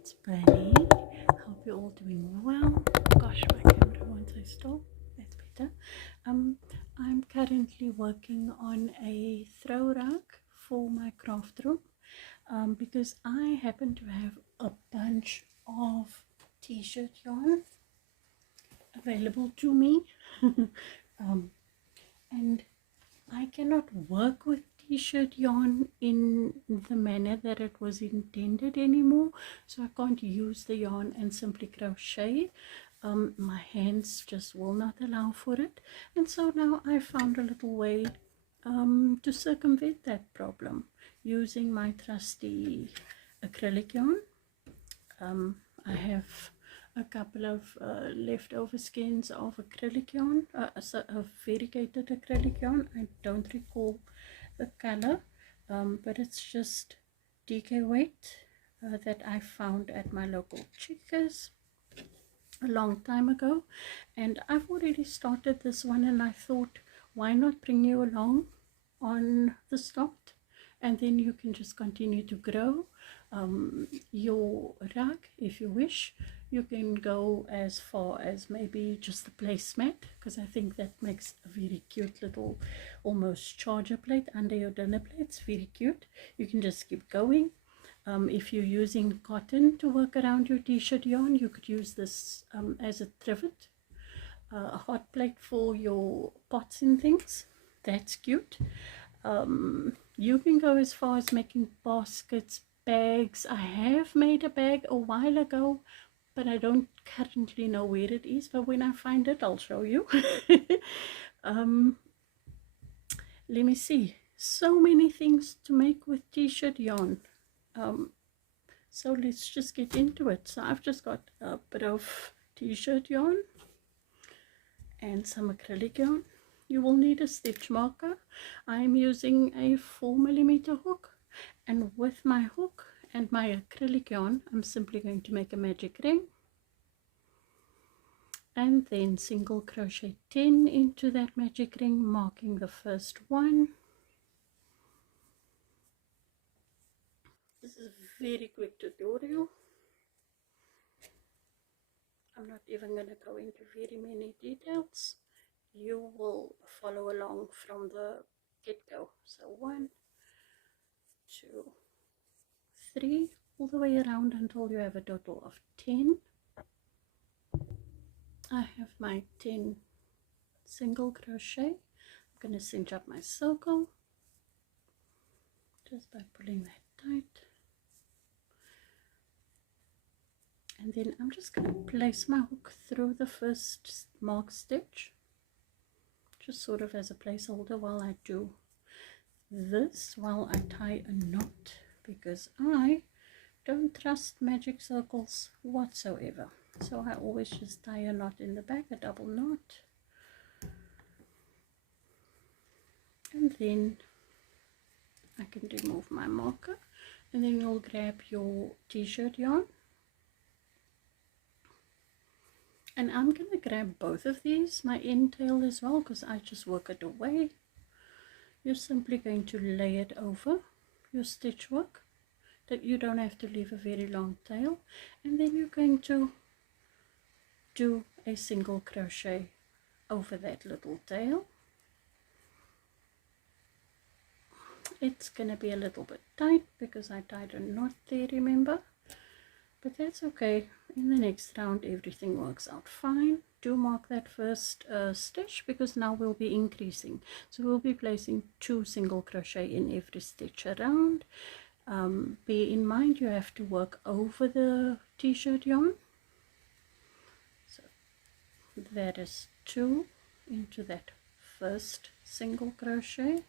it's Bunny. Hope you're all doing well. Gosh, my camera won't stay still. That's better. I'm currently working on a throw rug for my craft room because I happen to have a bunch of t-shirt yarn available to me. And I cannot work with t-shirt yarn in the manner that it was intended anymore, so I can't use the yarn and simply crochet. My hands just will not allow for it, and so now I found a little way to circumvent that problem using my trusty acrylic yarn. I have a couple of leftover skeins of acrylic yarn, a variegated acrylic yarn. I don't recall the color, but it's just DK weight that I found at my local Checkers a long time ago, and I've already started this one, and I thought, why not bring you along on the start, and then you can just continue to grow your rug if you wish. You can go as far as maybe just the placemat, because I think that makes a very cute little almost charger plate under your dinner plate. It's very cute. You can just keep going. If you're using cotton to work around your t-shirt yarn, you could use this as a trivet, a hot plate for your pots and things. That's cute. You can go as far as making baskets, bags. I have made a bag a while ago, but I don't currently know where it is, but when I find it I'll show you. Let me see, so many things to make with t-shirt yarn. So let's just get into it. So I've just got a bit of t-shirt yarn and some acrylic yarn. You will need a stitch marker. I'm using a 4mm hook, and with my hook and my acrylic yarn I'm simply going to make a magic ring and then single crochet 10 into that magic ring, marking the first one. This is a very quick tutorial. I'm not even going to go into very many details. You will follow along from the get-go. So 1, 2, 3, all the way around until you have a total of 10. I have my 10 single crochet. I'm going to cinch up my circle just by pulling that tight, and then I'm just going to place my hook through the first marked stitch, just sort of as a placeholder while I do this, while I tie a knot, because I don't trust magic circles whatsoever. So I always just tie a knot in the back, a double knot, and then I can remove my marker, and then you'll grab your t-shirt yarn, and I'm going to grab both of these, my end tail as well, because I just work it away. You're simply going to lay it over your stitch work, that you don't have to leave a very long tail, and then you're going to do a single crochet over that little tail. It's going to be a little bit tight because I tied a knot there, remember, but that's okay. In the next round everything works out fine. Do mark that first stitch, because now we'll be increasing, so we'll be placing 2 single crochet in every stitch around. Bear in mind you have to work over the t-shirt yarn, so that is 2 into that first single crochet,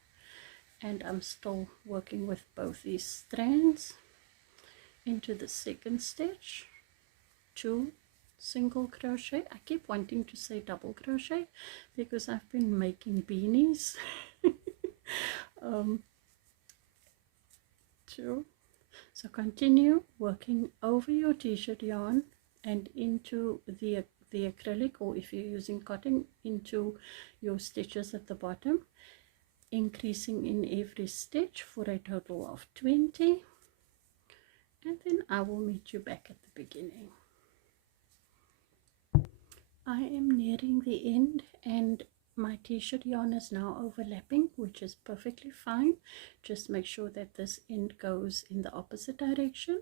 and I'm still working with both these strands into the second stitch, 2 single crochet. I keep wanting to say double crochet because I've been making beanies. 2. So continue working over your t-shirt yarn and into the acrylic, or if you're using cotton, into your stitches at the bottom, increasing in every stitch for a total of 20. and then I will meet you back at the beginning. I am nearing the end and my t-shirt yarn is now overlapping, which is perfectly fine. Just make sure that this end goes in the opposite direction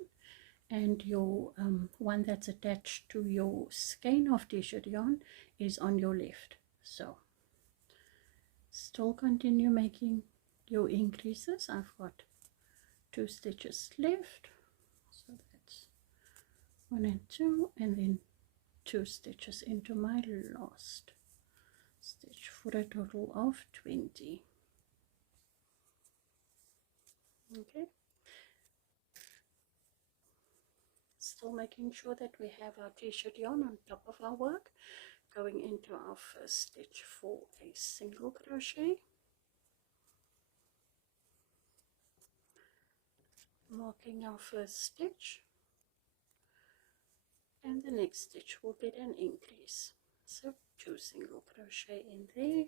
and your one that's attached to your skein of t-shirt yarn is on your left. So still continue making your increases. I've got 2 stitches left, so that's 1 and 2, and then 2 stitches into my last stitch for a total of 20. Okay, still making sure that we have our t-shirt yarn on top of our work, going into our first stitch for a single crochet, marking our first stitch, and the next stitch will get an increase, so 2 single crochet in there.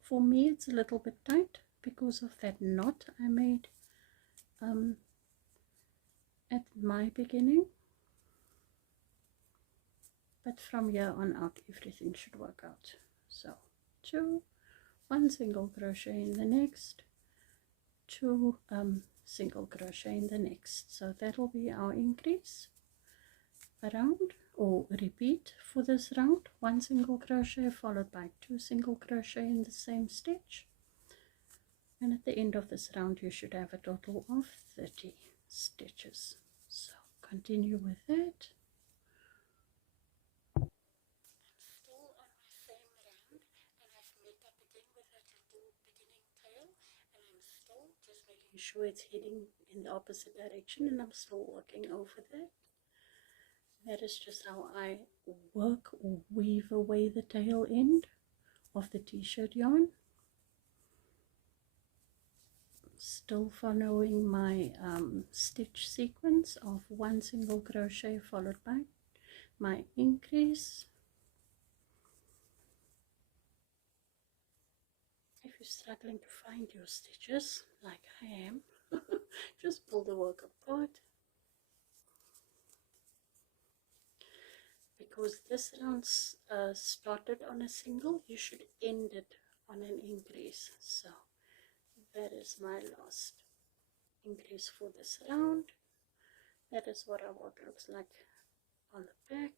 For me it's a little bit tight because of that knot I made at my beginning, but from here on out everything should work out. So 2, 1 single crochet in the next, 2 single crochet in the next. So that will be our increase around, or repeat for this round. 1 single crochet followed by 2 single crochet in the same stitch, and at the end of this round you should have a total of 30 stitches. So continue with that. I'm still on my same round and I've met up again with that little beginning tail, and I'm still just making sure it's heading in the opposite direction, and I'm still working over that. That is just how I work or weave away the tail end of the t-shirt yarn. Still following my stitch sequence of 1 single crochet followed by my increase. If you're struggling to find your stitches like I am, just pull the work apart. Because this round started on a single, you should end it on an increase. So that is my last increase for this round. That is what our work looks like on the back.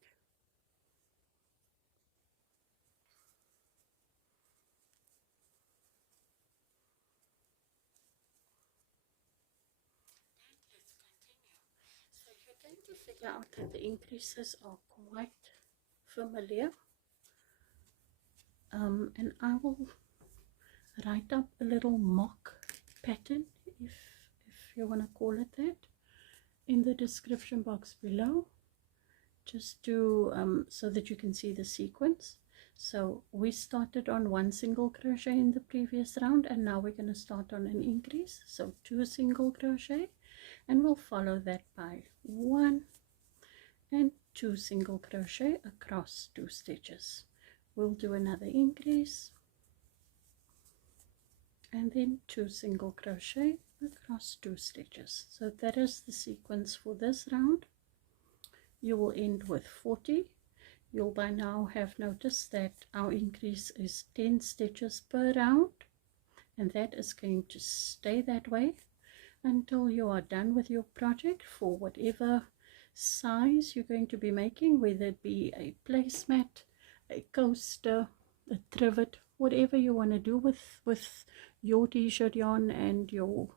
And let's continue. So you're going to figure out that the increases are quite familiar. And I will write up a little mock pattern, if you want to call it that, in the description box below, just to so that you can see the sequence. So we started on 1 single crochet in the previous round, and now we're going to start on an increase, so 2 single crochet, and we'll follow that by 1 and 2 single crochet across 2 stitches. We'll do another increase and then 2 single crochet across 2 stitches. So that is the sequence for this round. You will end with 40. You'll by now have noticed that our increase is 10 stitches per round, and that is going to stay that way until you are done with your project for whatever size you're going to be making, whether it be a placemat, a coaster, a trivet, whatever you want to do with your t-shirt yarn and your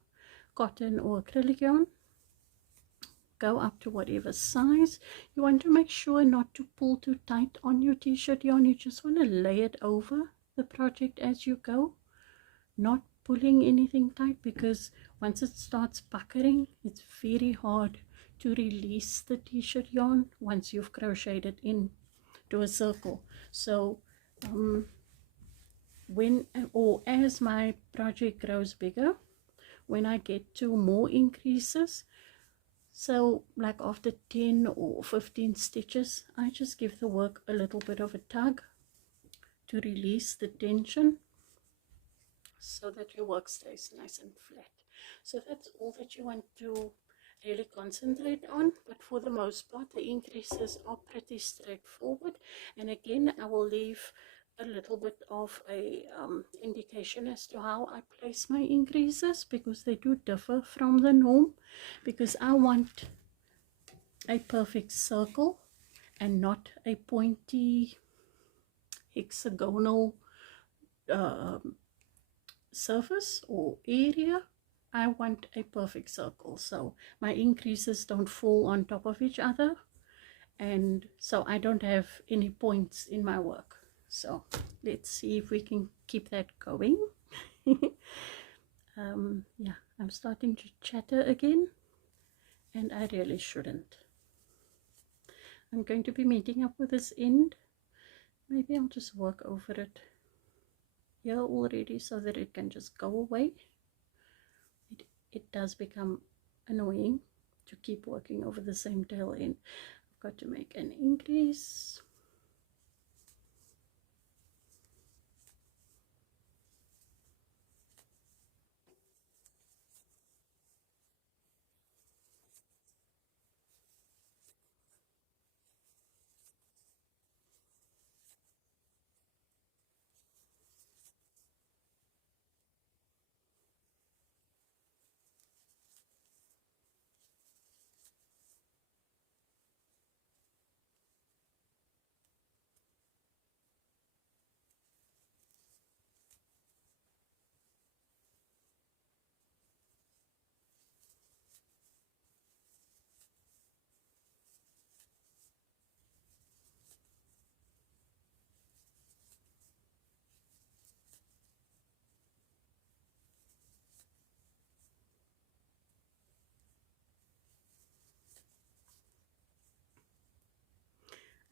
cotton or acrylic yarn. Go up to whatever size. You want to make sure not to pull too tight on your t-shirt yarn. You just want to lay it over the project as you go, not pulling anything tight, because once it starts puckering, it's very hard to release the t-shirt yarn once you've crocheted it into a circle. So when or as my project grows bigger, when I get to more increases, so like after 10 or 15 stitches, I just give the work a little bit of a tug to release the tension so that your work stays nice and flat. So that's all that you want to really concentrate on, but for the most part the increases are pretty straightforward. And again, I will leave a little bit of a indication as to how I place my increases, because they do differ from the norm, because I want a perfect circle and not a pointy hexagonal surface or area. I want a perfect circle, so my increases don't fall on top of each other, and so I don't have any points in my work. So let's see if we can keep that going. Yeah, I'm starting to chatter again, and I really shouldn't. I'm going to be meeting up with this end. Maybe I'll just work over it here already so that it can just go away. It does become annoying to keep working over the same tail end. I've got to make an increase.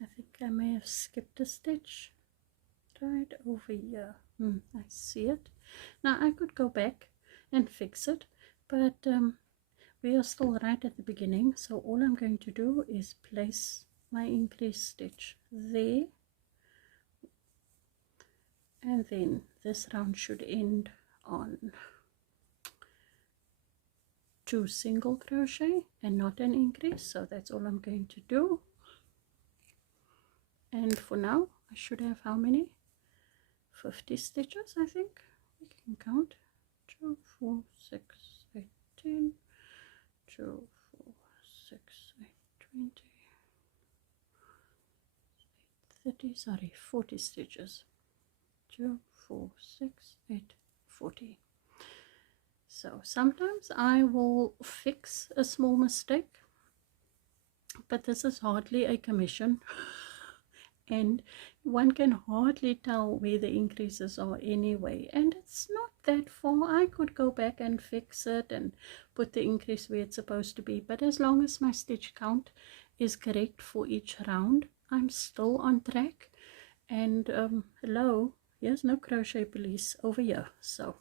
I think I may have skipped a stitch right over here. I see it. Now I could go back and fix it, but we are still right at the beginning, so all I'm going to do is place my increased stitch there, and then this round should end on 2 single crochet and not an increase. So that's all I'm going to do. And for now I should have how many? 50 stitches, I think. We can count. 2, 4, 6, 8, 10, 2, 4, 6, 8, 20, 30, sorry, 40 stitches. 2, 4, 6, 8, 40. So sometimes I will fix a small mistake, but this is hardly a commission. And one can hardly tell where the increases are anyway, and it's not that far. I could go back and fix it and put the increase where it's supposed to be, but as long as my stitch count is correct for each round, I'm still on track. And hello, here's no crochet police over here, so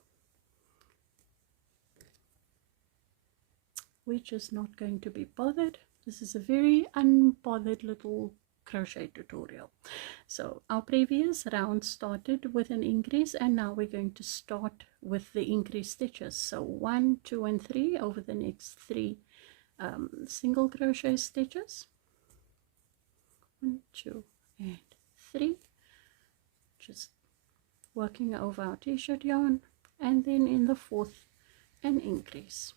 we're just not going to be bothered. This is a very unbothered little crochet tutorial. So our previous round started with an increase, and now we're going to start with the increased stitches. So 1, 2 and 3 over the next 3 single crochet stitches. 1, 2 and 3, just working over our t-shirt yarn, and then in the 4th an increase.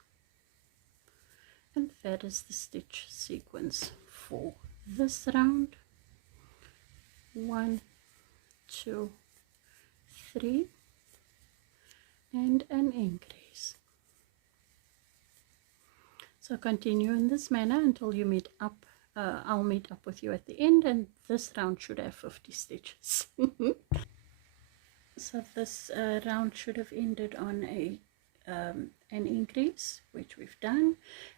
And that is the stitch sequence for this round. 1, 2, 3 and an increase. So continue in this manner until you meet up. I'll meet up with you at the end, and this round should have 50 stitches. So this round should have ended on a an increase, which we've done,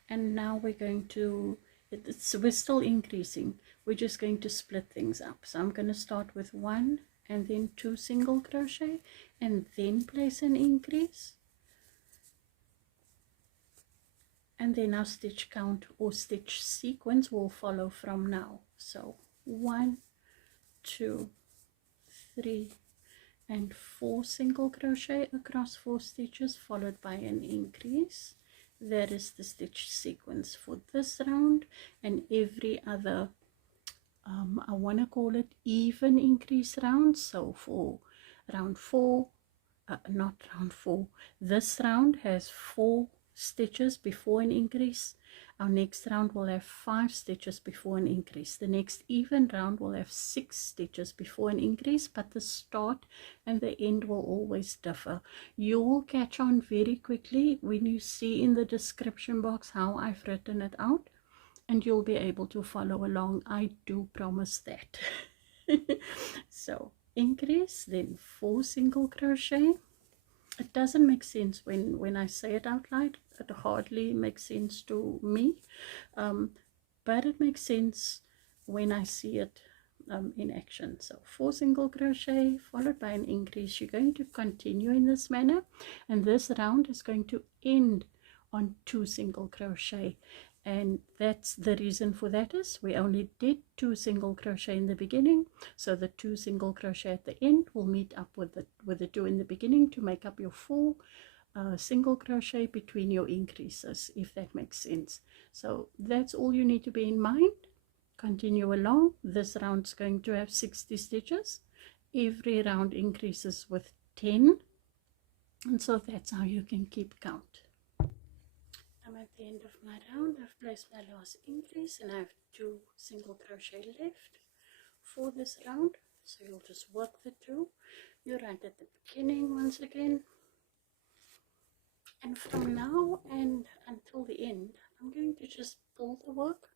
and now we're going to, we're still increasing, we're just going to split things up. So I'm going to start with 1 and then 2 single crochet and then place an increase, and then our stitch count or stitch sequence will follow from now. So 1, 2, 3 and 4 single crochet across 4 stitches, followed by an increase, that is the stitch sequence for this round. And every other I want to call it even increase round. So for round 4, not round 4, this round has 4 stitches before an increase. Our next round will have 5 stitches before an increase. The next even round will have 6 stitches before an increase, but the start and the end will always differ. You will catch on very quickly when you see in the description box how I've written it out, and you'll be able to follow along. I do promise that. So increase, then 4 single crochet. It doesn't make sense when I say it out loud. It hardly makes sense to me, but it makes sense when I see it in action. So 4 single crochet followed by an increase. You're going to continue in this manner, and this round is going to end on 2 single crochet. And that's the reason for that is we only did 2 single crochet in the beginning, so the 2 single crochet at the end will meet up with the 2 in the beginning to make up your 4 single crochet between your increases, if that makes sense. So that's all you need to be in mind. Continue along. This round is going to have 60 stitches. Every round increases with 10, and so that's how you can keep count. I'm at the end of my round. I've placed my last increase and I have 2 single crochet left for this round, so you'll just work the 2. You're right at the beginning once again, and from now and until the end I'm going to just pull the work,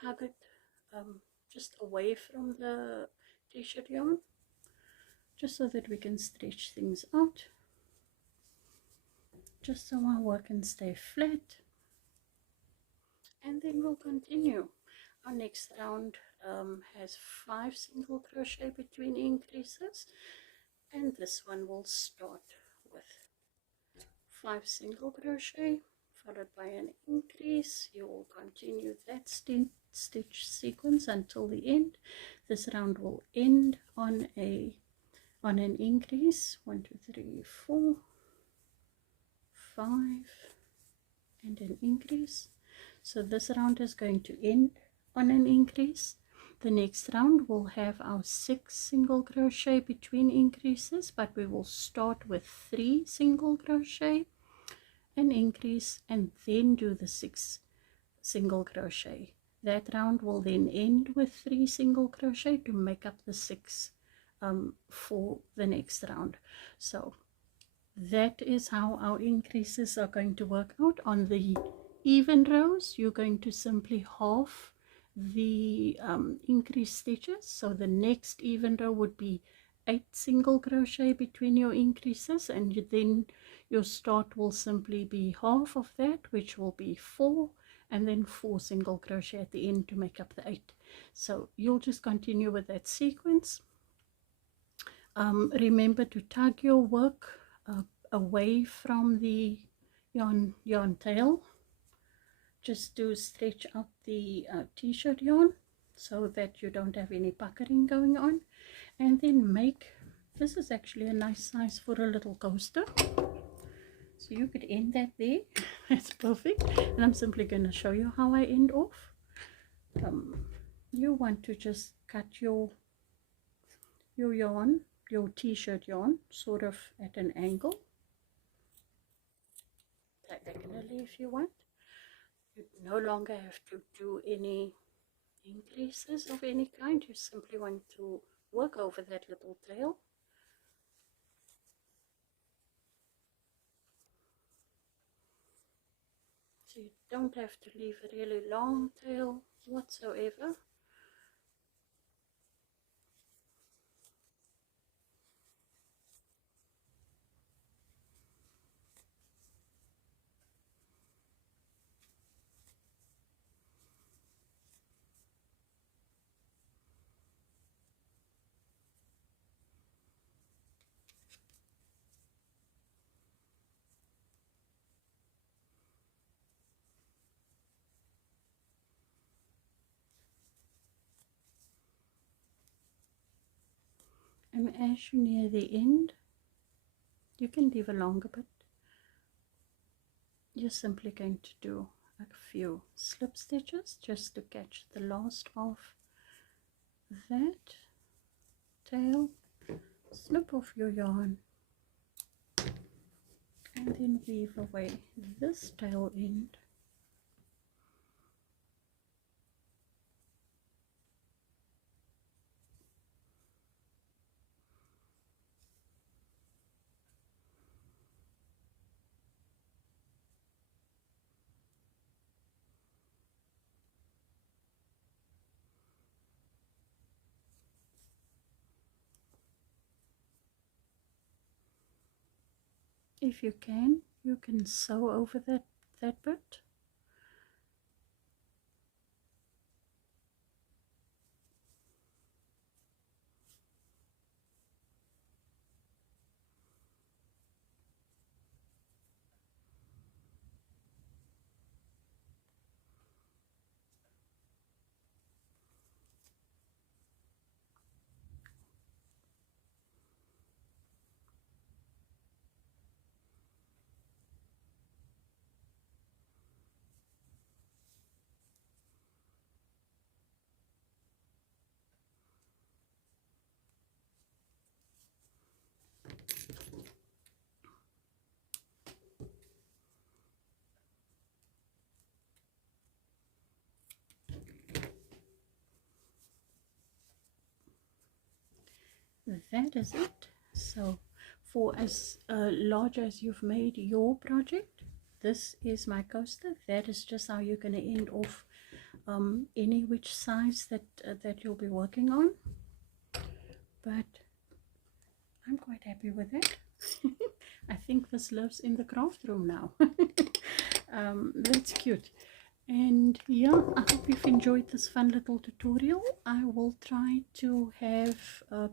tug it just away from the t-shirt yarn, just so that we can stretch things out, just so our work can stay flat. And then we'll continue. Our next round has 5 single crochet between increases, and this one will start with 5 single crochet followed by an increase. You will continue that stitch sequence until the end. This round will end on an increase. 1 2 3 4 5 and an increase. So this round is going to end on an increase. The next round will have our 6 single crochet between increases, but we will start with 3 single crochet, an increase, and then do the 6 single crochet. That round will then end with 3 single crochet to make up the 6 for the next round. So that is how our increases are going to work out. On the even rows, you're going to simply halve the increase stitches. So the next even row would be 8 single crochet between your increases, and then your start will simply be half of that, which will be 4, and then 4 single crochet at the end to make up the 8. So you'll just continue with that sequence. Remember to tug your work away from the yarn tail, just to stretch out the t-shirt yarn so that you don't have any puckering going on. And then this is actually a nice size for a little coaster, so you could end that there. That's perfect. And I'm simply going to show you how I end off. You want to just cut your yarn, your t-shirt yarn, sort of at an angle, diagonally if you want. You no longer have to do any increases of any kind. You simply want to work over that little tail. So you don't have to leave a really long tail whatsoever. And as you near the end, you can leave a longer bit. you're simply going to do a few slip stitches just to catch the last of that tail. Snip off your yarn and then weave away this tail end. If you can sew over that bit. That is it. So for as large as you've made your project, this is my coaster. That is just how you're going to end off any which size that you'll be working on. But I'm quite happy with it. I think this lives in the craft room now. That's cute. And yeah, I hope you've enjoyed this fun little tutorial. I will try to have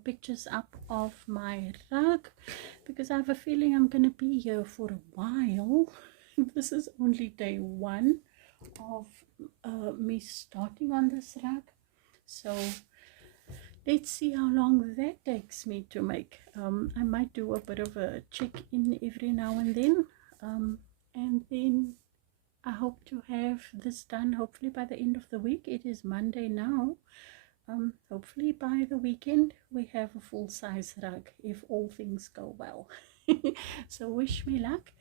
pictures up of my rug because I have a feeling I'm going to be here for a while. This is only day 1 of me starting on this rug. So let's see how long that takes me to make. I might do a bit of a check-in every now and then. And then I hope to have this done hopefully by the end of the week. It is Monday now. Hopefully by the weekend we have a full-size rug if all things go well. So wish me luck.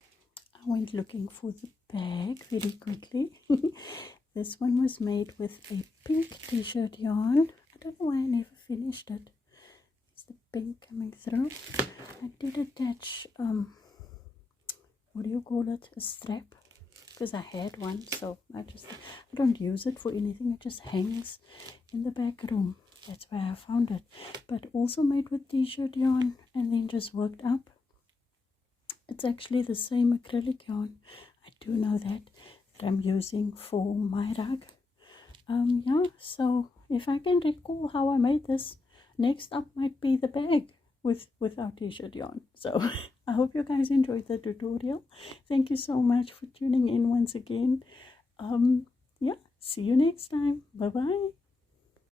I went looking for the bag very quickly. This one was made with a pink t-shirt yarn. I don't know why I never finished it. It's the pink coming through. I did attach what do you call it, a strap, because I had one, so I don't use it for anything. It just hangs in the back room. That's where I found it. But also made with t-shirt yarn and then just worked up. It's actually the same acrylic yarn, I do know that I'm using for my rug. Yeah, so if I can recall how I made this, next up might be the bag with our t-shirt yarn. So I hope you guys enjoyed the tutorial. Thank you so much for tuning in once again. Yeah, see you next time. Bye bye.